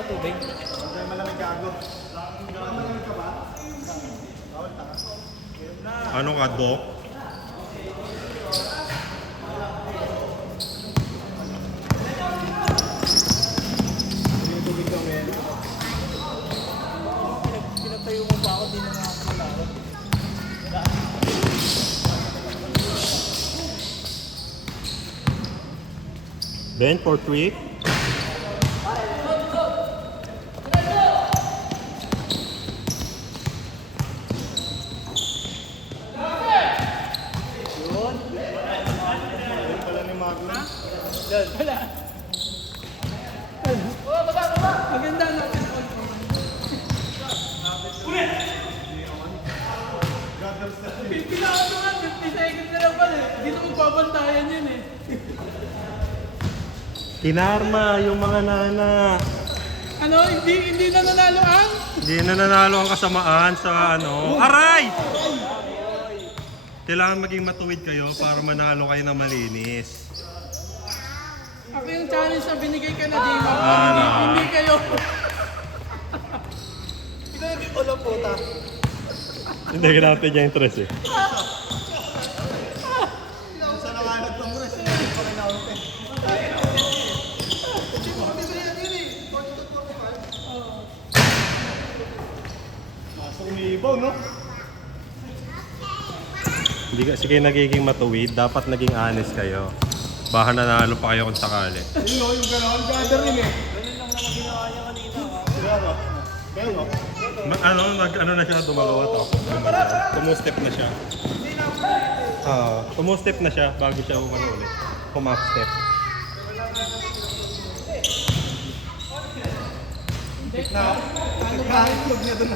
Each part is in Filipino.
ako tubig. Hindi malamig ka ako. Malamig ka ba? Bawal ka. Ano ka, Doc? Yung tubig ko, men. Pinatayo mo ba ako, di na nakakalaro. Ben for 3. Pala ni Magna. Wala. Maganda na. Pinaka ko nga, 50 seconds na lang pala eh. Dito magbabantayan yun eh. Kinarma yung mga nana. Ano, hindi na nanalo ang? Hindi na nanalo ang kasamaan sa ano. Aray! Kailangan maging matuwid kayo para manalo kayo ng malinis. Ako yung challenge na binigay ka na, Dima. Hindi kayo. Pinabi ko lang puta. Hindi ka natin niya interest eh. Sa nangalat ng res, hindi pa kinaunti. Masok umiibaw, no? Hindi kasi kayo nagiging matuwid. Dapat naging honest kayo. Baka nanalo pa kayo kung sakali. Yun o, yung gano'n. Gather rin eh. Ganun lang naman ginawa niya kanina. Gano'n. Gano'n. Ano na siya, dumagawa to. Tumustep na siya. Tumustep na siya bago siya umano ulit. Pumap step. Nakahitlog niya doon.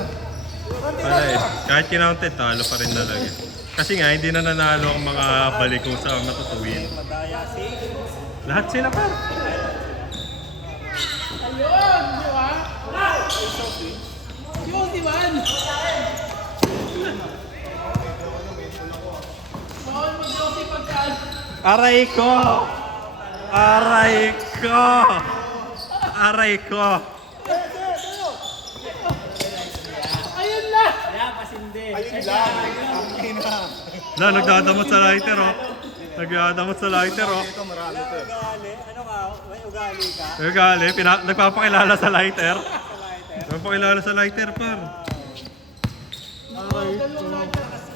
Wala eh. Kahit kinaunted, talo pa rin talaga. Kasi nga, hindi na nanalo ang mga baliko sa matutuwid. Madaya si. Lahat sila pa. Ayun, di ba? Yung di ba? Bawal mag-josi pagkaan. Aray ko! Aray ko! Aray ko! Ayun na! Ayun lang. Ang ina. Na, nagdadamot sa lighter oh. Nagdadamot sa lighter oh. Ito marami to. Ugali, ano ka? May ugali ka? Naggali, nagpapakilala sa lighter. Nagpapakilala sa lighter par. Nakadalawang lighter na ako.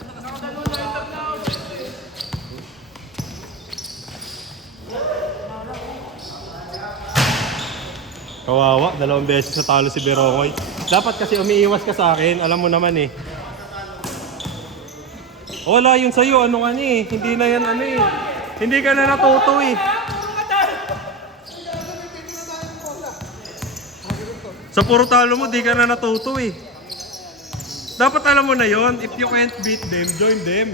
Kawawa, 2 beses na talo si Berongoy. Dapat kasi umiiwas ka sa akin, alam mo naman eh. Wala yun sa'yo, ano ka eh. Hindi na yan ano eh. Hindi ka na natuto eh. Sa puro talo mo, di ka na natuto eh. Dapat alam mo na yon. If you can't beat them, join them.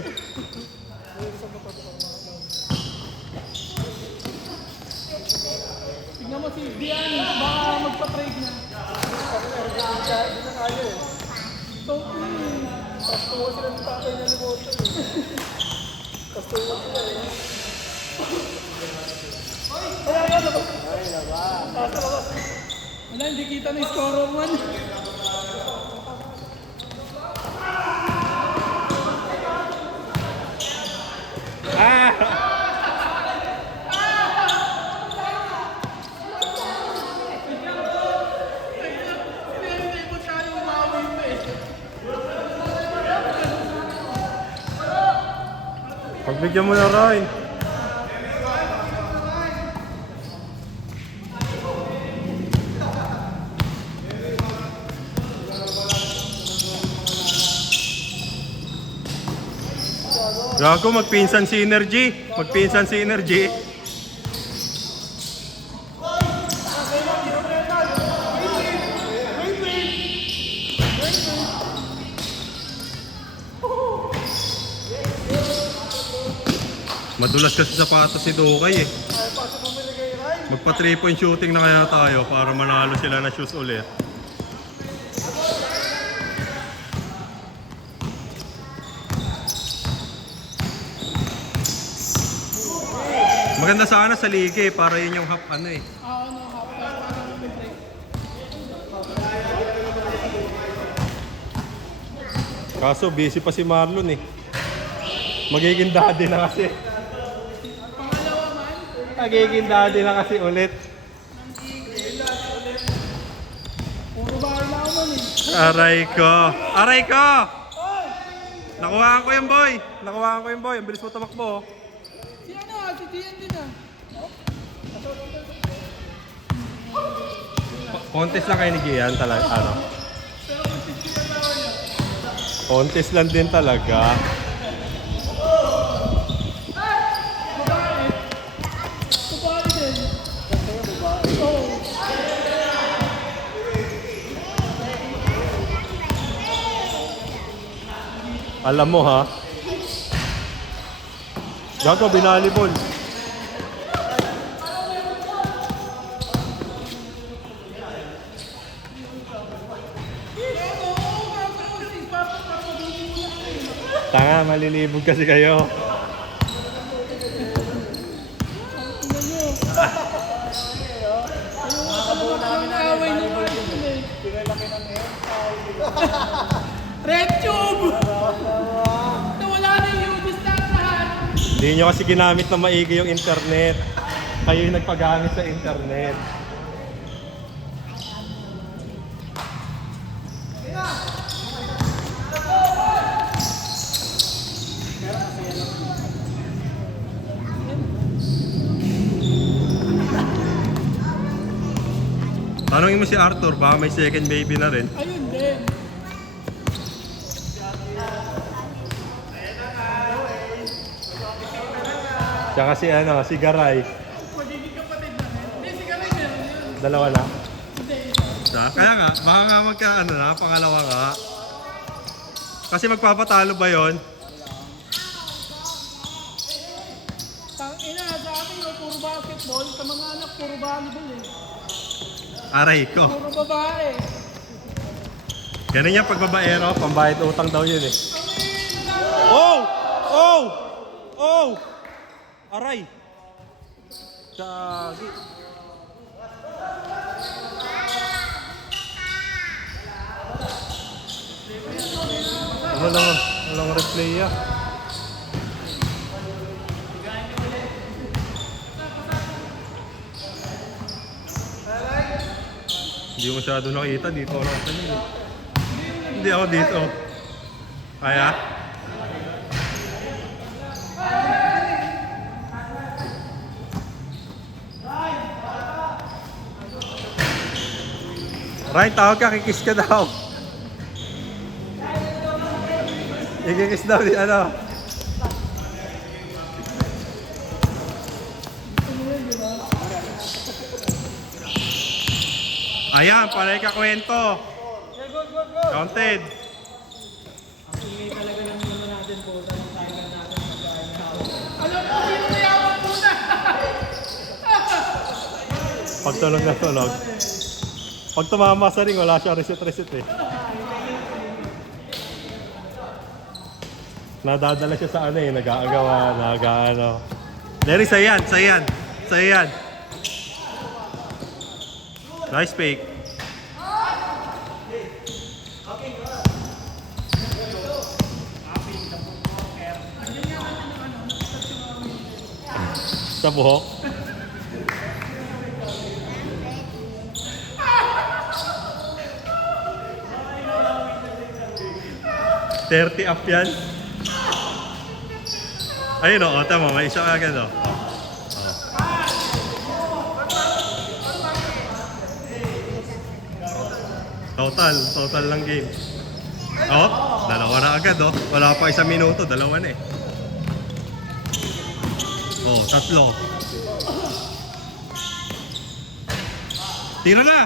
Tignan mo si Dian, baka magpa-trade na. Hindi na kaya eh. So, Tapos tuwa sila ng tatay niya ni Boto eh. Tapos tuwa sila eh. wala, hindi kita na score man. Hindi mo tayo umawin pa eh. Pagbigyan mo na Ryan. Gago, magpinsan si Energy. Magpinsan si Energy. Madulas kasi sapatos si Dokay eh. Magpa 3-point shooting na kaya tayo para manalo sila na shoes ulit. Maganda sana sa liga eh, para yun yung half ano eh. Oo, no, half time para mag-break. Kaso busy pa si Marlon eh. Magiging daddy na kasi. Pangalawa man. Magiging daddy na kasi ulit. Puro bahay na naman eh. Aray ko! Aray ko! Nakuhaan ko yung boy! Nakuhaan ko yung boy. Ang bilis mo tumakbo. Si ano ah, si Gian din ah. Contest lang kayo ni Gian talaga. Ano? Contest lang din talaga. Babae. Babae din. Oo. Alam mo ha? Gago, binalibol. Tanga, malilibog kasi kayo. Red Tube! Nawala na yung distansyahan. Hindi nyo kasi ginamit na maigi yung internet. Kayo yung nagpagamit sa internet. Tanongin mo si Arthur, baka may second baby na rin. Ayun din. Tsaka si ano, si Garay. Magiging kapatid na rin. Hindi, si Garay meron yun. Dalawa na. Hindi. Isa. Kaya nga, baka nga magka ano na, pangalawa nga. Kasi magpapatalo ba yon? Tangina, sa amin yung puro basketball. Sa mga anak, puro volleyball eh. Aray ko. Puro babae. Ganun yan pag babaero, pambayad utang daw yun eh. Oh! Oh! Oh! Aray! Gagi. Walang replay ah. Hindi mo masyado nakita dito. Ano? Hindi ako dito. Kaya? Ryan, tawag ka, kikis ka daw. Ikikis daw di ano. Ayan, panay ka kwento. Counted. Alam mo, sino mayaman muna? Pag tulog na tulog. Pag tumama sa ring, wala siya reset eh. Nadadala siya sa ano eh, nag-aagawa, nag-ano. Larry, sayan. Nice fake. Sa buhok. $30 up yan. Ayun o, tama, may isa agad o. Total lang game. Oh, dalawa na agad oh. Wala pa 1 minuto, dalawa na eh. Oh, 3. Tira na!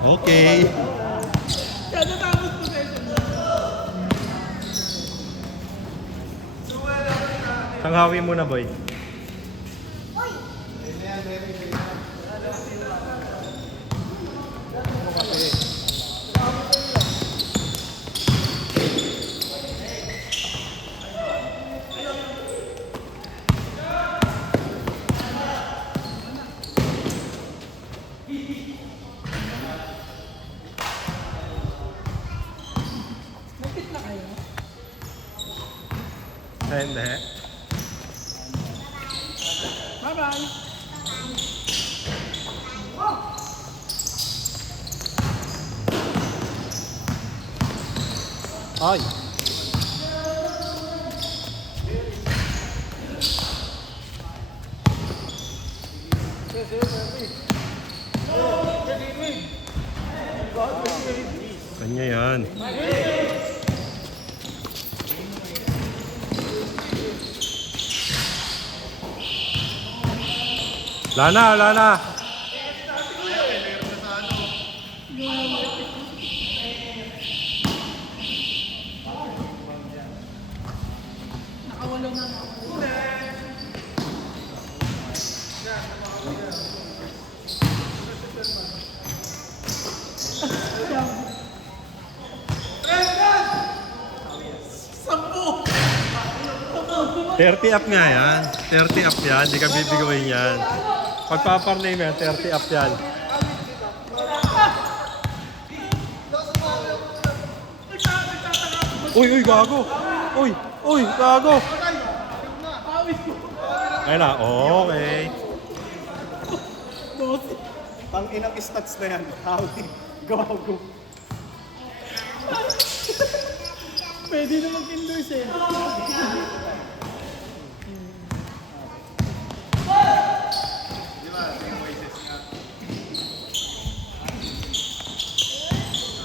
Okay. Kada tapos possession. Tanghawi muna, boy. Hindi. Bye-bye. Ay! Kanya yan. Lana, Lana. Nakawalo na. Sampu! 30 up nga yan. 30 up yan. Hindi ka bibigawin yan. Pagpaparnay mo yan, 30 up yan. Uy, uy, gago! Uy, uy, gago! Awit ko. Ayun na, okay. Pang inang stats na yan. Howdy. Gago. Pwede naman kinders eh.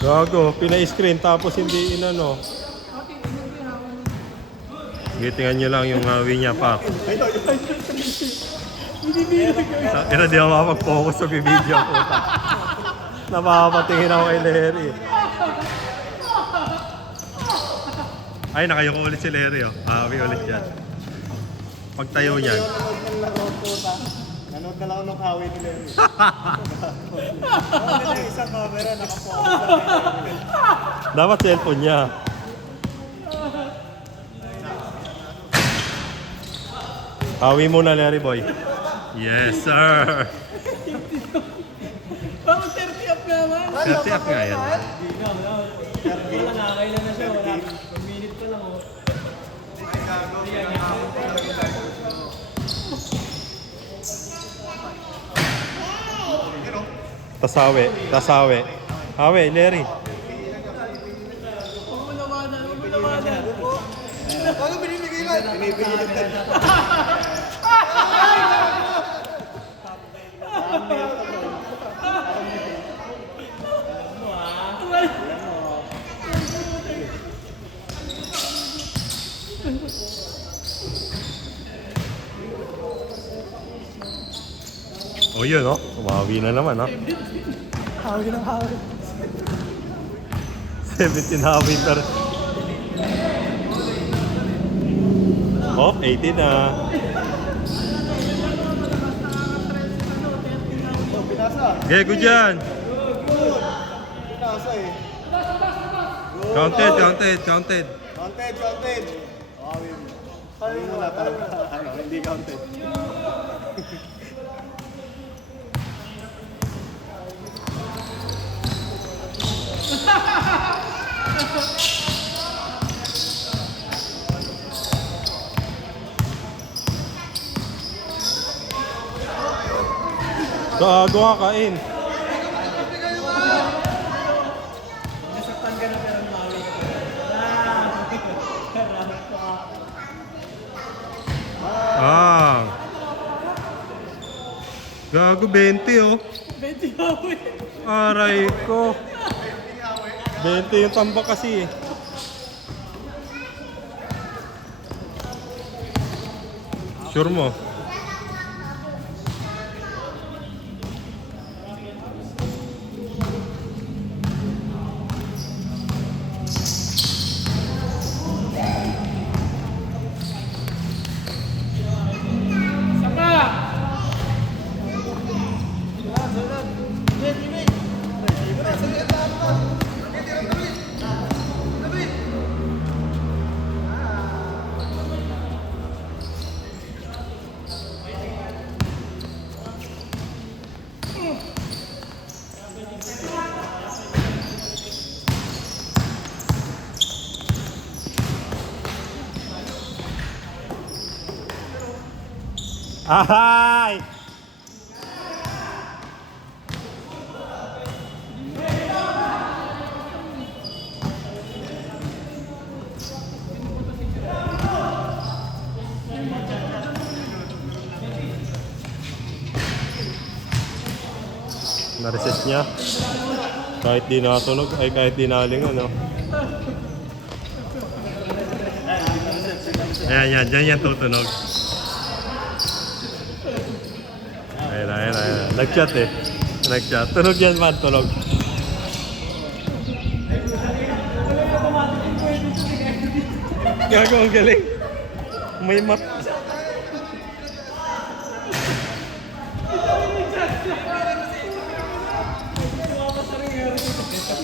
Gago, pina-screen tapos hindi inano. Gitingan nyo lang yung hawi niya, Pak. Ina, di ako makapag-focus sa video, puta. Napapatingin ako kay Larry. Ay, nakayoko ulit si Larry, oh. Hawi ulit yan. Pagtayo niyan. Nanood ng laro po ta. Nanood na lang ako ng hawi ni Larry. Ano na isang camera, nakapokus lang kay Larry. Dapat cellphone niya. Hawi muna, Larry boy. Yes, sir. Bakit 30 up naman? 30 up nga yan. Wala na, kailan na siya. Wala. 1 minute pa lang oh. Tasawi, tasawi. Hawi, Larry. Huwag mo lawanan, huwag mo lawanan. Ano binibigay lang? Binibigay lang. O yun, oh. Umawi na naman, oh. Hawi ng hawi. 17 hawi per. Oh, 18 na. Oh, pinasa. Gego dyan. Pinasa eh. Counted, counted, counted. Counted, counted. Hawi mo. Hawi mo na talaga. Ano, hindi counted. Gago ka, kain. Nasaktan ka na pero mawi ka. Ah. Gago 20, oh. 20 awit. Aray ko. 20 yung tambak kasi, eh. Sure mo? Saka! Ahay! Na-reset niya. Kahit di natunog, ay kahit di nalingon, no? Ayan, dyan yan tutunog. Ayun. Nag-chat eh. Nag-chat. Tunog yan man, tunog. Gago, ang galing. May mat.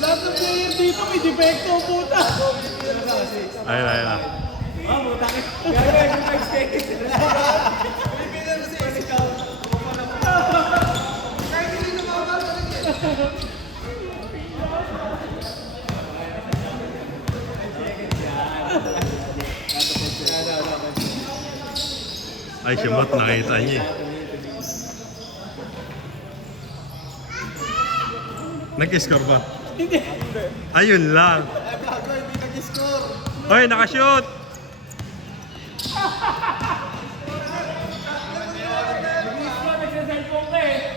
Lahat ng player dito may defecto, puta. Ayun. Ay, simot, nakita niya eh. Nag-score ba? Hindi. Ayun lang. Hindi nag-score. Hoy, nakashoot! Nagsaselfone ka eh.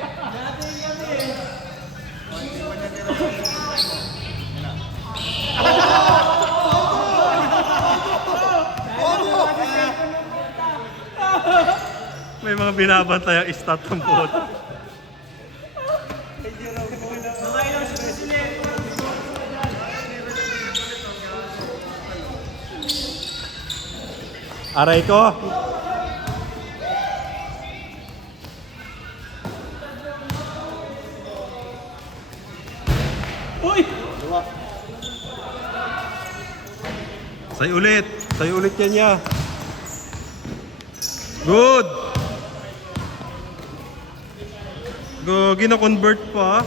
May mga binabantay ang stat ng bot. Aray ko! Uy! Say ulit yan niya. Good! Go, gina-convert pa.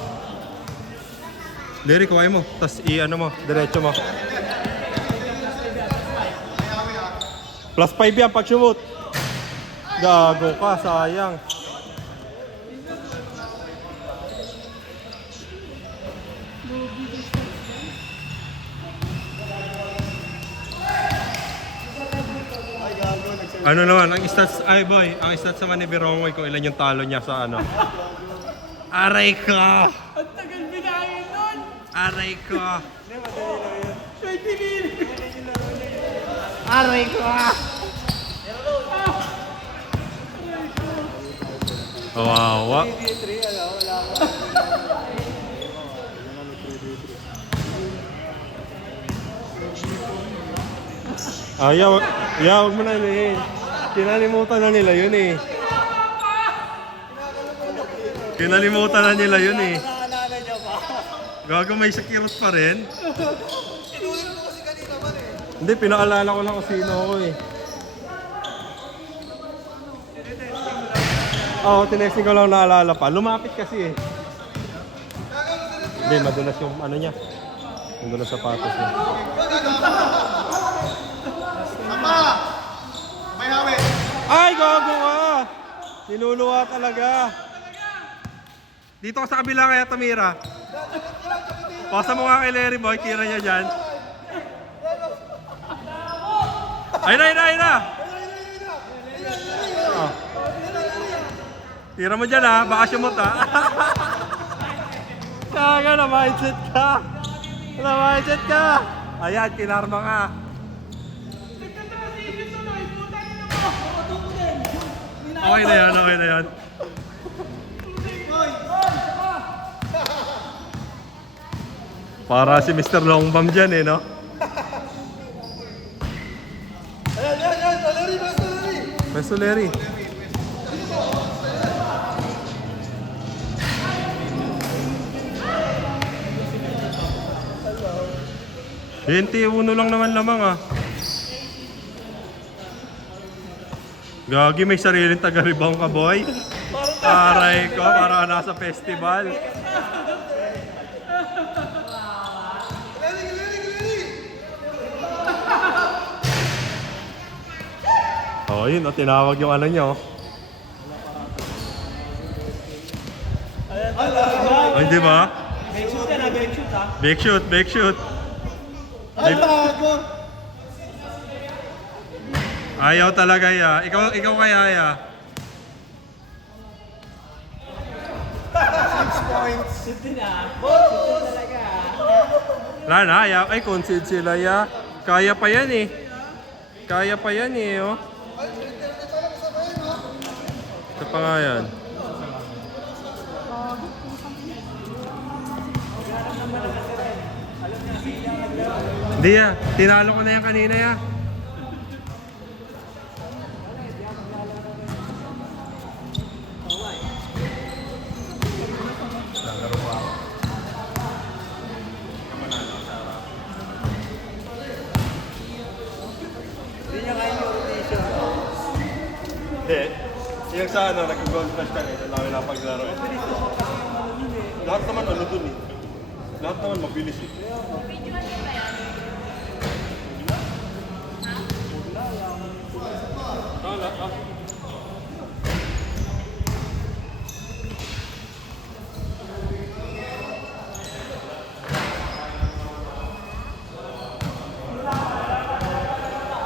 Derek, kuhay mo. Tapos i-ano mo, diretso mo. Plus 5 yan pag shoot. Gago ka, sayang. Ano naman, ang stats, ay boy, ang stats naman ni Birongoy kung ilan yung talo niya sa ano. Aray ko! Ang tagal binahin nun! Aray ko! 20 minutes! Aray ko! Kawawa. Wag mo na nila. Kinalimutan na nila yun eh. Kinalimutan na nila yun eh. Gago, may sakirot pa rin. Hindi, pinaalala ko lang kung sino ako eh. Oo, tinesting ko lang naalala pa. Lumapit kasi eh. Hindi, madulas yung ano niya. Madulas sapatos niya. May hawit. Ay, gago ka! Niluluwa talaga. Dito ka sa kabila kaya, Tamira. Pasa mo nga kay Larry Boy, tira niya dyan. Ayun na! Oh. Tira mo dyan ha, baka sumot ha. Kaga, na-mindset ka. Na-mindset ka. Ayan, kinarma ka. Okay na yan. Para si Mr. Longbam dyan eh, no? Ayan, Peso Larry. Uno lang naman lamang ah. Gagi, may sariling taga-rebound ka, boy. Aray ko, para nasa festival. Oh, yun, tinawag yung ano niya, oh. di ba? Back shoot yan ha, back shoot ha. Back shoot, back shoot. Ay, bago! Ayaw talaga ya. Ikaw kaya ya. 6 points. Shoot din ha. Shoot talaga ha. Wala na, ayaw. Ay, concede sila ya. Kaya pa yan eh. Kaya pa yan eh, oh. Ito pa nga yan. Hindi ya. Tinalo ko na yan kanina ya. Hindi niya kaya yung rotation. Hindi. Yung sa ano, nag-gold flash kanina, lang na paglaro eh. Lahat naman ano dun eh. Lahat naman mabilis eh. Ah,